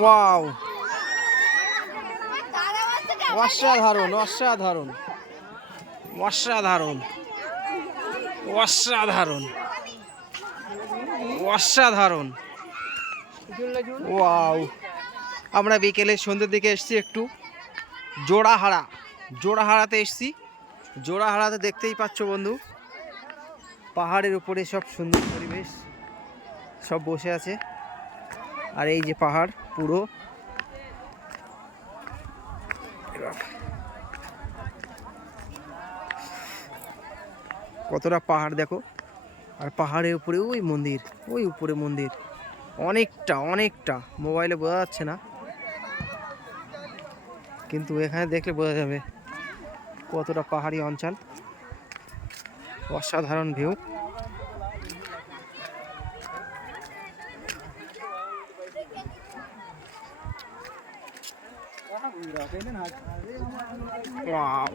Wow, অসাধারণ অসাধারণ অসাধারণ অসাধারণ অসাধারণ। ওয়াও, আমরা বিকেলে সন্ধ্যের দিকে এসেছি একটু জোড়াহাড়াতে এসেছি। জোড়াহাড়াতে দেখতেই পাচ্ছ বন্ধু, পাহাড়ের উপরে সব সুন্দর পরিবেশ, সব বসে আছে। আর এই যে পাহাড় পুরো, কতটা পাহাড় দেখো। আর পাহাড়ের উপরে ওই মন্দির, ওই উপরে মন্দির, অনেকটা অনেকটা মোবাইলে বোঝা যাচ্ছে না, কিন্তু এখানে দেখলে বোঝা যাবে কতটা পাহাড়ি অঞ্চল। অসাধারণ ভিউ। ওয়াও।